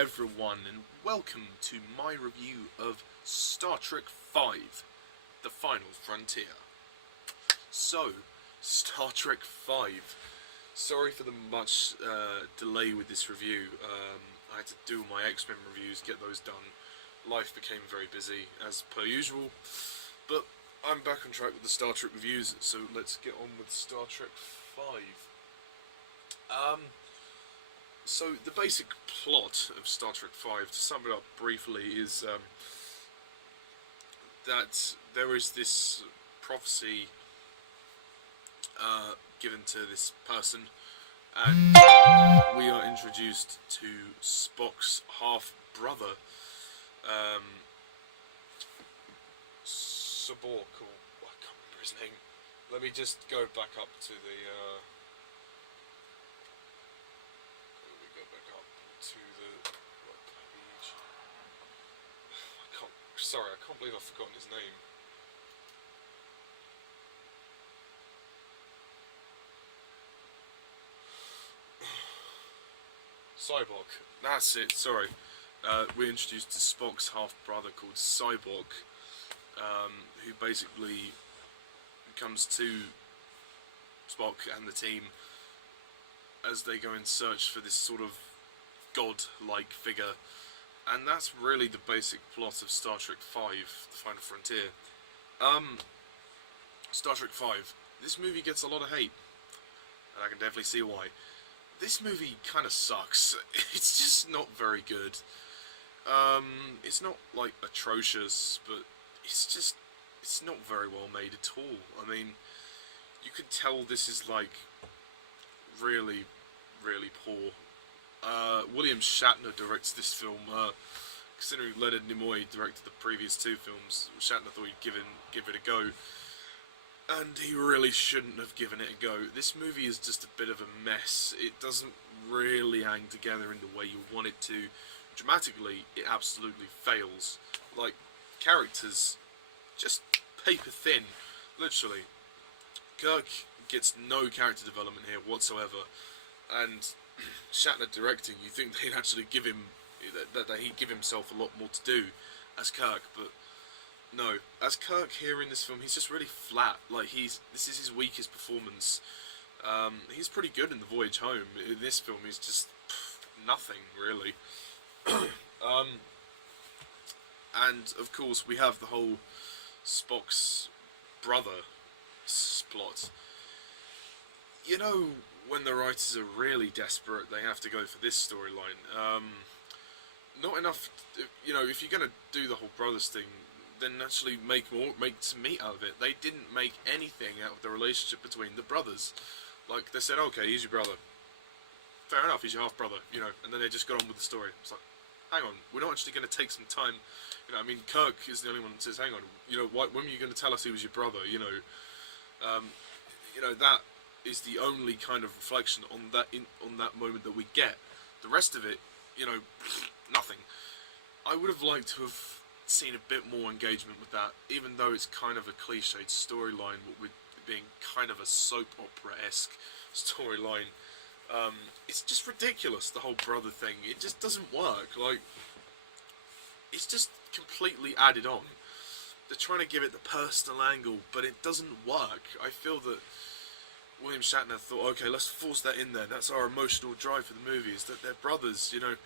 everyone, and welcome to my review of Star Trek V, The Final Frontier. So, Star Trek V. Sorry for the much delay with this review. I had to do my X-Men reviews, get those done. Life became very busy, as per usual. But I'm back on track with the Star Trek reviews, so let's get on with Star Trek V. So the basic plot of Star Trek V, to sum it up briefly, is that there is this prophecy given to this person, and we are introduced to Spock's half-brother, Sabok, or I can't remember his name. Let me just go back up to the right page. Sorry, I can't believe I've forgotten his name. Cyborg. That's it, sorry. We're introduced to Spock's half-brother called Cyborg, who basically comes to Spock and the team as they go in search for this sort of god-like figure. And that's really the basic plot of Star Trek V, The Final Frontier. Star Trek V. This movie gets a lot of hate, and I can definitely see why. This movie kind of sucks. It's just not very good. It's not, like, atrocious, but it's not very well made at all. I mean, you can tell this is, like, really, really poor. William Shatner directs this film. Considering Leonard Nimoy directed the previous two films, Shatner thought he'd give it a go, and he really shouldn't have given it a go. This movie is just a bit of a mess. It doesn't really hang together in the way you want it to. Dramatically, it absolutely fails. Like, characters, just paper thin, literally. Kirk gets no character development here whatsoever, and Shatner directing, you think they'd actually give him, that he'd give himself a lot more to do as Kirk, but no. As Kirk here in this film, he's just really flat. Like, this is his weakest performance. He's pretty good in The Voyage Home. In this film, he's just nothing, really. And, of course, we have the whole Spock's brother plot. You know, when the writers are really desperate, they have to go for this storyline. Not enough, you know, if you're going to do the whole brothers thing, then actually make some meat out of it. They didn't make anything out of the relationship between the brothers. Like, they said, okay, he's your brother. Fair enough, he's your half-brother, you know, and then they just got on with the story. It's like, hang on, we're not actually going to take some time. You know, I mean, Kirk is the only one that says, hang on, you know, when were you going to tell us he was your brother, you know? That is the only kind of reflection on that moment that we get. The rest of it, you know, nothing. I would have liked to have seen a bit more engagement with that, even though it's kind of a cliched storyline, with being kind of a soap opera-esque storyline. It's just ridiculous, the whole brother thing. It just doesn't work. Like, it's just completely added on. They're trying to give it the personal angle, but it doesn't work. I feel that William Shatner thought, okay, let's force that in there. That's our emotional drive for the movie, is that they're brothers, you know.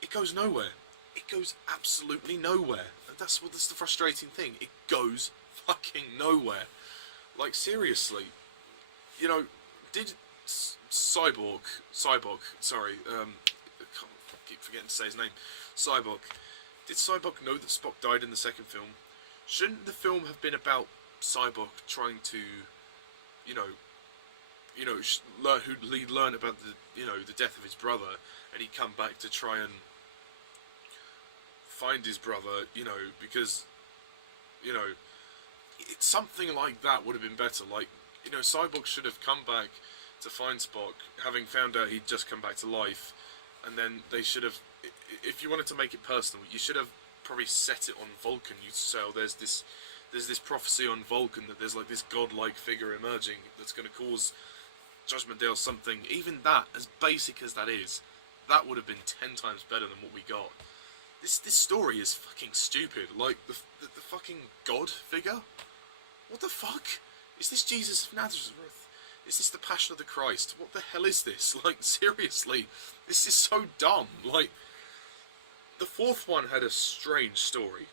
It goes nowhere. It goes absolutely nowhere. And that's the frustrating thing. It goes fucking nowhere. Like, seriously. You know, did Cyborg, sorry, I keep forgetting to say his name. Cyborg. Did Cyborg know that Spock died in the second film? Shouldn't the film have been about Cyborg trying to, learn about the death of his brother, and he'd come back to try and find his brother, because, it's something like that would have been better. Like, Cyborg should have come back to find Spock, having found out he'd just come back to life, and then they should have, if you wanted to make it personal, you should have probably set it on Vulcan. You'd say, oh, there's this prophecy on Vulcan that there's like this godlike figure emerging that's going to cause Judgment Day or something. Even that, as basic as that is, that would have been 10 times better than what we got. This story is fucking stupid. Like, the fucking God figure? What the fuck? Is this Jesus of Nazareth? Is this the Passion of the Christ? What the hell is this? Like, seriously, this is so dumb. Like, the fourth one had a strange story.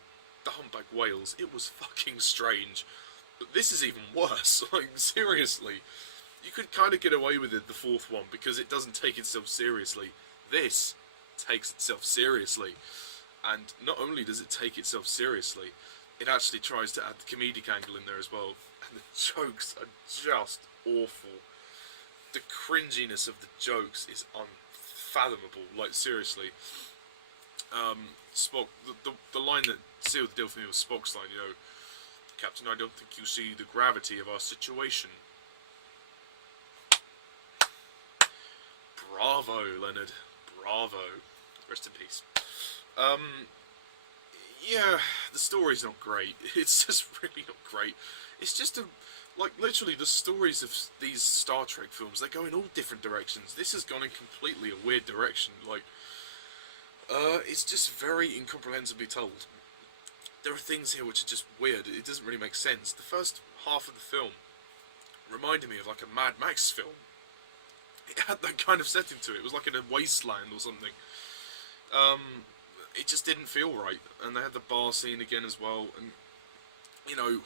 The Humpback Whales, it was fucking strange. But this is even worse. Like, seriously. You could kind of get away with it, the fourth one, because it doesn't take itself seriously. This takes itself seriously. And not only does it take itself seriously, it actually tries to add the comedic angle in there as well. And the jokes are just awful. The cringiness of the jokes is unfathomable. Like, seriously. Spock, the line that sealed the deal for me was Spock's line, you know, Captain, I don't think you see the gravity of our situation. Bravo, Leonard. Bravo. Rest in peace. Yeah, the story's not great. It's just really not great. It's just like, literally, the stories of these Star Trek films, they go in all different directions. This has gone in completely a weird direction. Like, it's just very incomprehensibly told. There are things here which are just weird. It doesn't really make sense. The first half of the film reminded me of like a Mad Max film. It had that kind of setting to it. It was like in a wasteland or something. It just didn't feel right. And they had the bar scene again as well. And, you know,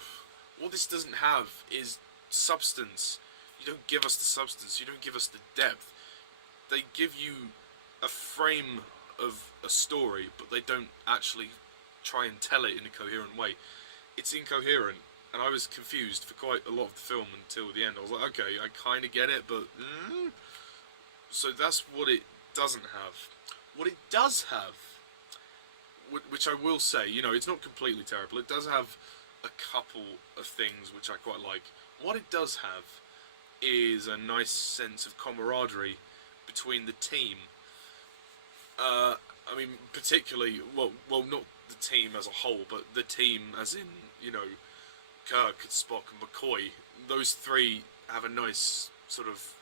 what this doesn't have is substance. You don't give us the substance. You don't give us the depth. They give you a frame of a story, but they don't actually try and tell it in a coherent way. It's incoherent, and I was confused for quite a lot of the film until the end. I was like, okay, I kind of get it, but... So that's what it doesn't have. What it does have, which I will say, you know, it's not completely terrible. It does have a couple of things which I quite like. What it does have is a nice sense of camaraderie between the team. I mean, particularly, well, not the team as a whole, but the team as in, you know, Kirk, Spock and McCoy. Those three have a nice sort of...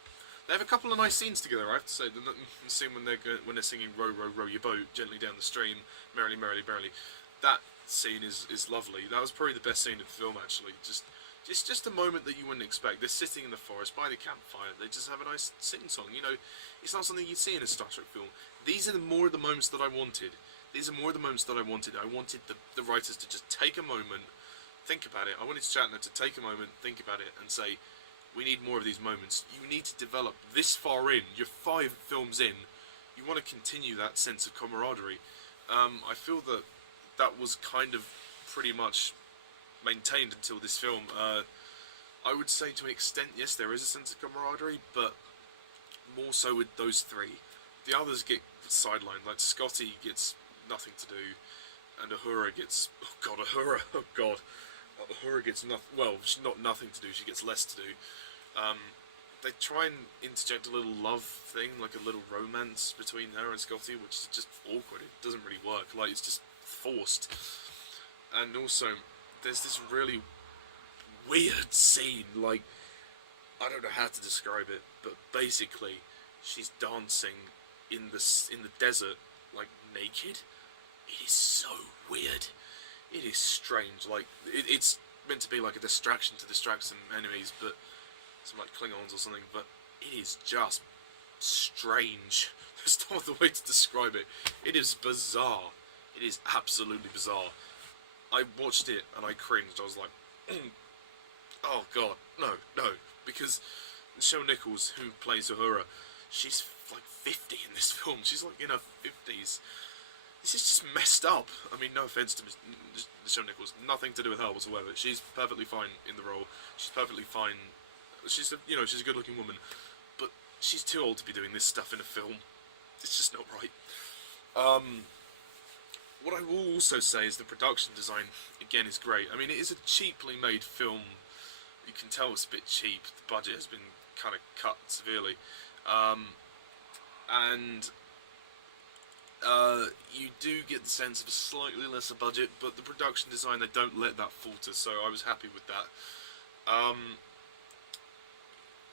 They have a couple of nice scenes together, I have to say. The scene when they're singing "Row, row, row your boat gently down the stream, merrily, merrily, merrily." That scene is lovely. That was probably the best scene of the film, actually. Just a moment that you wouldn't expect. They're sitting in the forest by the campfire. They just have a nice sing-song. You know, it's not something you'd see in a Star Trek film. These are more of the moments that I wanted. These are more of the moments that I wanted. I wanted the writers to just take a moment, think about it. I wanted Shatner to take a moment, think about it, and say, we need more of these moments. You need to develop this far in. You're 5 films in. You want to continue that sense of camaraderie. I feel that that was kind of pretty much maintained until this film. I would say to an extent, yes, there is a sense of camaraderie, but more so with those 3. The others get sidelined. Like, Scotty gets nothing to do, and Uhura gets... Oh god, Uhura! Oh god. Uhura gets nothing... Well, she's not nothing to do, she gets less to do. They try and interject a little love thing, like a little romance between her and Scotty, which is just awkward. It doesn't really work. Like, it's just forced. And also, there's this really weird scene, like, I don't know how to describe it, but basically, she's dancing in the desert, like, naked. It is so weird. It is strange. Like, it's meant to be like a distraction to distract some enemies, but some like Klingons or something. But it is just strange. There's no other way to describe it. It is bizarre. It is absolutely bizarre. I watched it and I cringed. I was like, oh god, no, because Nichelle Nichols, who plays Uhura, she's like 50 in this film. She's like in her 50s. This is just messed up. I mean, no offense to Nichelle Nichols, nothing to do with her whatsoever. She's perfectly fine in the role. She's perfectly fine. She's a, you know, she's a good-looking woman, but she's too old to be doing this stuff in a film. It's just not right. What I will also say is the production design again is great. I mean, it is a cheaply made film. You can tell it's a bit cheap. The budget has been kind of cut severely, and you do get the sense of a slightly lesser budget, but the production design, they don't let that falter, so I was happy with that.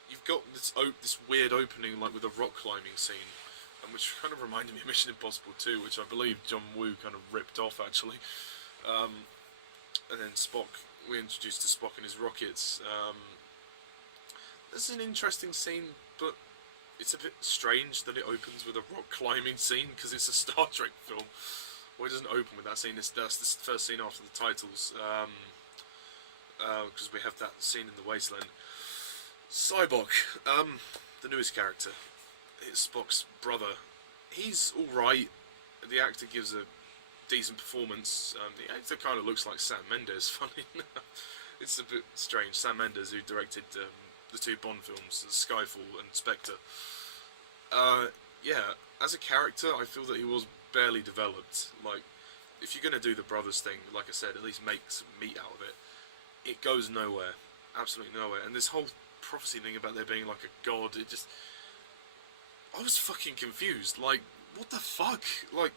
You've got this weird opening, like with a rock climbing scene, and which kind of reminded me of Mission Impossible 2, which I believe John Woo kind of ripped off actually. And then Spock, we're introduced to Spock and his rockets. There's an interesting scene, but it's a bit strange that it opens with a rock climbing scene, because it's a Star Trek film. Well, it doesn't open with that scene, that's the first scene after the titles, because we have that scene in the wasteland. Cyborg, the newest character, it's Spock's brother. He's alright, the actor gives a decent performance. The actor kind of looks like Sam Mendes, funny enough. It's a bit strange. Sam Mendes, who directed the two Bond films, Skyfall and Spectre. Yeah, as a character, I feel that he was barely developed. Like, if you're going to do the brothers thing, like I said, at least make some meat out of it. It goes nowhere. Absolutely nowhere. And this whole prophecy thing about there being like a god, it just... I was fucking confused. Like, what the fuck? Like,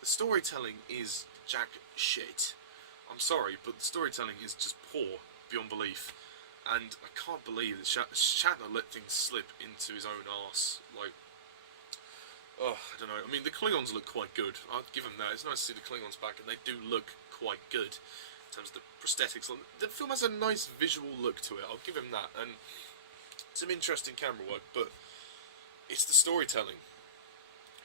the storytelling is jack shit. I'm sorry, but the storytelling is just poor, beyond belief. And I can't believe that Shatner let things slip into his own arse. Like, oh, I don't know. I mean, the Klingons look quite good. I'll give them that. It's nice to see the Klingons back, and they do look quite good in terms of the prosthetics. The film has a nice visual look to it. I'll give him that. And some interesting camera work, but it's the storytelling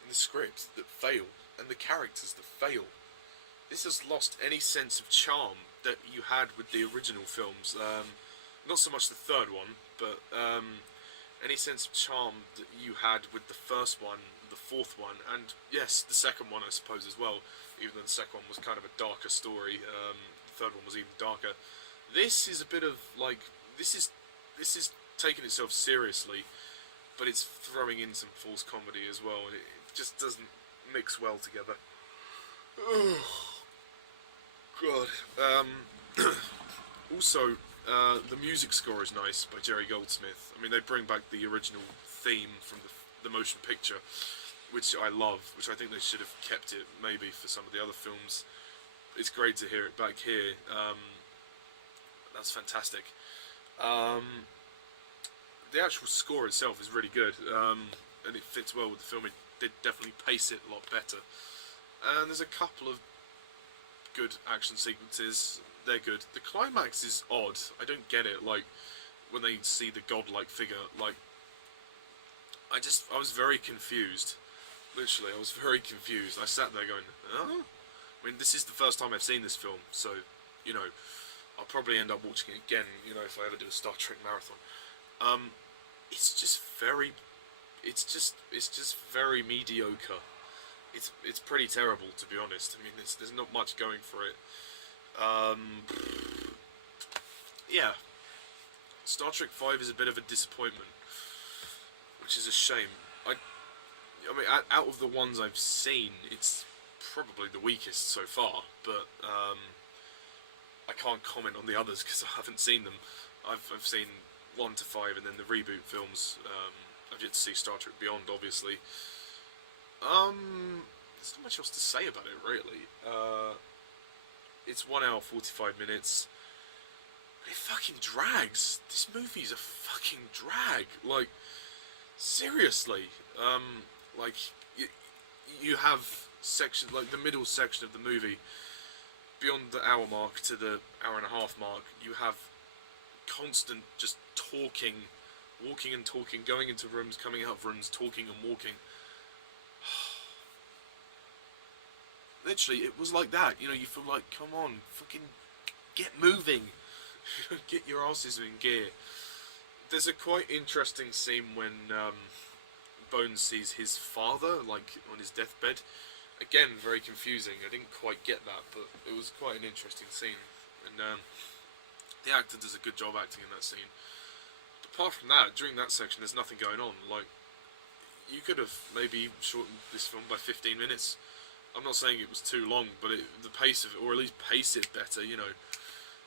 and the script that fail, and the characters that fail. This has lost any sense of charm that you had with the original films. Not so much the third one, but any sense of charm that you had with the first one, the fourth one, and yes, the second one I suppose as well, even though the second one was kind of a darker story. The third one was even darker. This is a bit of like, this is taking itself seriously, but it's throwing in some false comedy as well, and it just doesn't mix well together. Oh God. Also, the music score is nice by Jerry Goldsmith. I mean, they bring back the original theme from the motion picture, which I love, which I think they should have kept it maybe for some of the other films. It's great to hear it back here. That's fantastic. The actual score itself is really good, and it fits well with the film. It did definitely pace it a lot better. And there's a couple of good action sequences. They're good. The climax is odd. I don't get it. Like, when they see the godlike figure, like, I was very confused. Literally, I was very confused. I sat there going, huh? I mean, this is the first time I've seen this film, so, you know, I'll probably end up watching it again, you know, if I ever do a Star Trek marathon. It's just very mediocre. It's pretty terrible, to be honest. I mean, there's not much going for it. Yeah, Star Trek V is a bit of a disappointment, which is a shame. I mean, out of the ones I've seen, it's probably the weakest so far, but I can't comment on the others because I haven't seen them. I've seen 1 to 5 and then the reboot films. I've yet to see Star Trek Beyond, obviously. There's not much else to say about it, really. It's 1 hour 45 minutes. But it fucking drags. This movie's a fucking drag. Like, seriously. Like, you have sections, like the middle section of the movie, beyond the hour mark to the hour and a half mark, you have constant just talking, walking and talking, going into rooms, coming out of rooms, talking and walking. Literally, it was like that. You know, you feel like, come on, fucking get moving. Get your asses in gear. There's a quite interesting scene when Bones sees his father, like, on his deathbed. Again, very confusing. I didn't quite get that, but it was quite an interesting scene. And the actor does a good job acting in that scene. But apart from that, during that section, there's nothing going on. Like, you could have maybe shortened this film by 15 minutes. I'm not saying it was too long, but the pace of it, or at least pace it better, you know,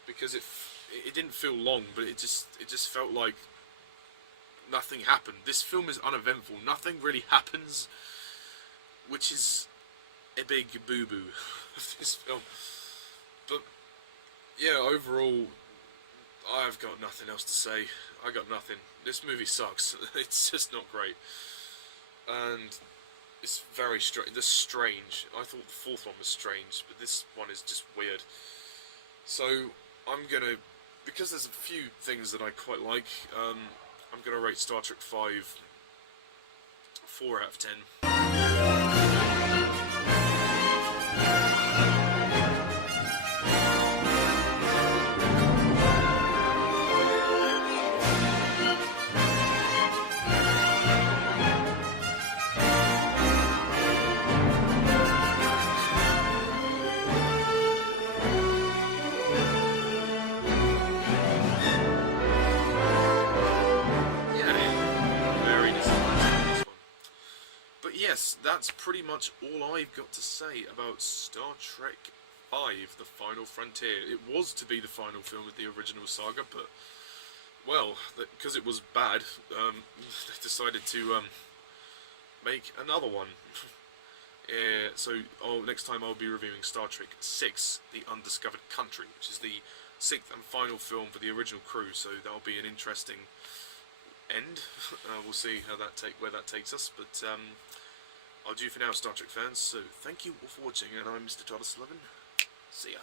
because it didn't feel long, but it just felt like nothing happened. This film is uneventful. Nothing really happens, which is a big boo-boo of this film. But yeah, overall, I've got nothing else to say. I got nothing. This movie sucks. It's just not great. And it's very strange. This strange. I thought the fourth one was strange, but this one is just weird. So I'm gonna, because there's a few things that I quite like. I'm gonna rate Star Trek V 4 out of 10. Yes, that's pretty much all I've got to say about Star Trek V, The Final Frontier. It was to be the final film of the original saga, but, well, because it was bad, they decided to make another one. So next time I'll be reviewing Star Trek VI, The Undiscovered Country, which is the sixth and final film for the original crew, so that'll be an interesting end. We'll see how where that takes us, but I'll do for now, Star Trek fans, so thank you all for watching, and I'm Mr. Todd. See ya.